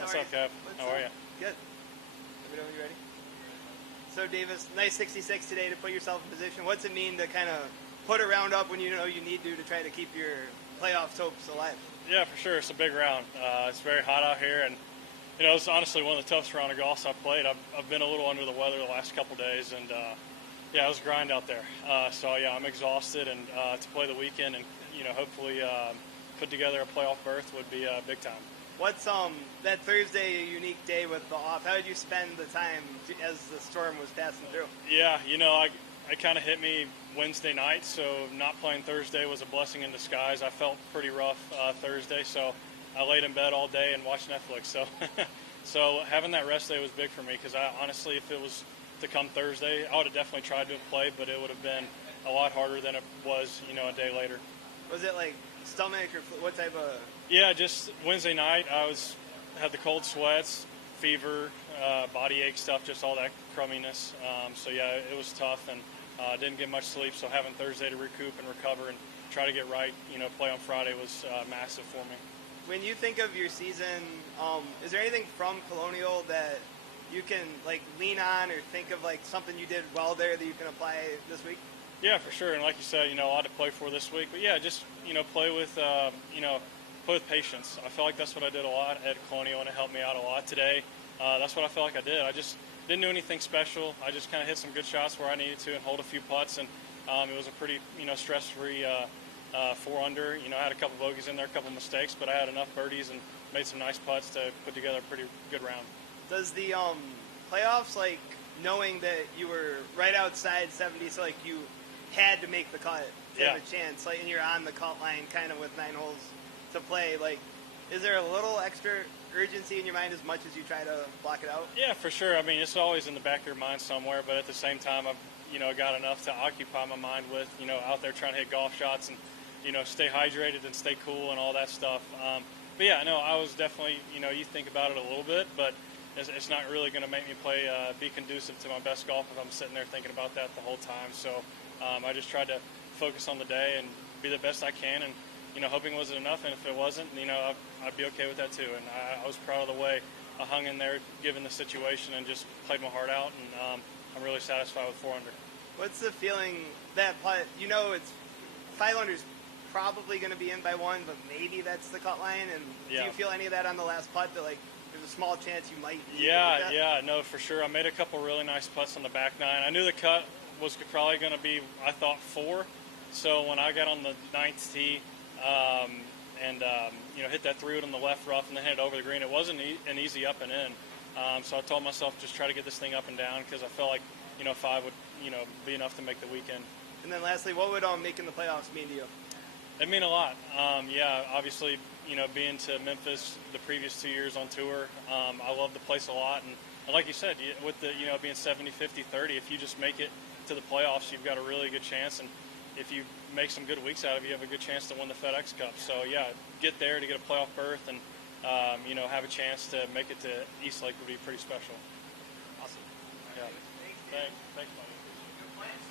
What's up, Kev? How are you? Good. Let me know when you're ready. So, Davis, nice 66 today to put yourself in position. What's it mean to kind of put a round up when you know you need to try to keep your playoff hopes alive? Yeah, for sure. It's a big round. It's very hot out here, and you know, it's honestly one of the toughest round of golfs I've played. I've been a little under the weather the last couple days, and yeah, it was a grind out there. So yeah, I'm exhausted, and to play the weekend and you know, hopefully put together a playoff berth would be big time. What's that Thursday unique day with the off? How did you spend the time as the storm was passing through? Yeah, you know, I kind of hit me Wednesday night, so not playing Thursday was a blessing in disguise. I felt pretty rough Thursday, so I laid in bed all day and watched Netflix. So, so having that rest day was big for me because I honestly, if it was to come Thursday, I would have definitely tried to have played, but it would have been a lot harder than it was, you know, a day later. Was it like stomach or what type of? Yeah, just Wednesday night I had the cold sweats, fever, body ache stuff, just all that crumminess. So yeah, it was tough and didn't get much sleep. So having Thursday to recoup and recover and try to get right, you know, play on Friday was massive for me. When you think of your season, is there anything from Colonial that you can like lean on or think of like something you did well there that you can apply this week? Yeah, for sure. And like you said, you know, a lot to play for this week. But yeah, just, you know, play with patience. I feel like that's what I did a lot at Colonial, and it helped me out a lot today. That's what I feel like I did. I just didn't do anything special. I just kind of hit some good shots where I needed to and hold a few putts, and it was a pretty, you know, stress-free 4 under. You know, I had a couple bogeys in there, a couple mistakes, but I had enough birdies and made some nice putts to put together a pretty good round. Does the playoffs, like knowing that you were right outside 70, so like you had to make the cut to have a chance, like, and you're on the cut line kind of with 9 holes to play, like, is there a little extra urgency in your mind as much as you try to block it out? Yeah, for sure. I mean, it's always in the back of your mind somewhere, but at the same time, I've, you know, got enough to occupy my mind with, you know, out there trying to hit golf shots and, you know, stay hydrated and stay cool and all that stuff. But yeah, no, I was definitely, you know, you think about it a little bit, but it's not really going to make me play, be conducive to my best golf if I'm sitting there thinking about that the whole time. So I just tried to focus on the day and be the best I can, and you know, hoping it wasn't enough, and if it wasn't, you know, I'd be okay with that too. And I was proud of the way I hung in there given the situation and just played my heart out, and I'm really satisfied with 4 under. What's the feeling that putt, you know, it's 5 under's probably going to be in by 1, but maybe that's the cut line, and do you feel any of that on the last putt that like there's a small chance you might need Yeah, no, for sure. I made a couple really nice putts on the back 9. I knew the cut was probably going to be, I thought, 4. So when I got on the 9th tee and you know, hit that 3-wood on the left rough and then hit it over the green, it wasn't an easy up and in. So I told myself just try to get this thing up and down because I felt like, you know, 5 would, you know, be enough to make the weekend. And then lastly, what would making the playoffs mean to you? It mean a lot. Yeah, obviously, you know, being to Memphis the previous 2 years on tour, I love the place a lot. And like you said, with the, you know, being 70, 50, 30, if you just make it to the playoffs, you've got a really good chance. And if you make some good weeks out of it, you have a good chance to win the FedEx Cup. So yeah, get there to get a playoff berth and you know, have a chance to make it to East Lake would be pretty special. Awesome. Yeah. Thanks, buddy. Good plans.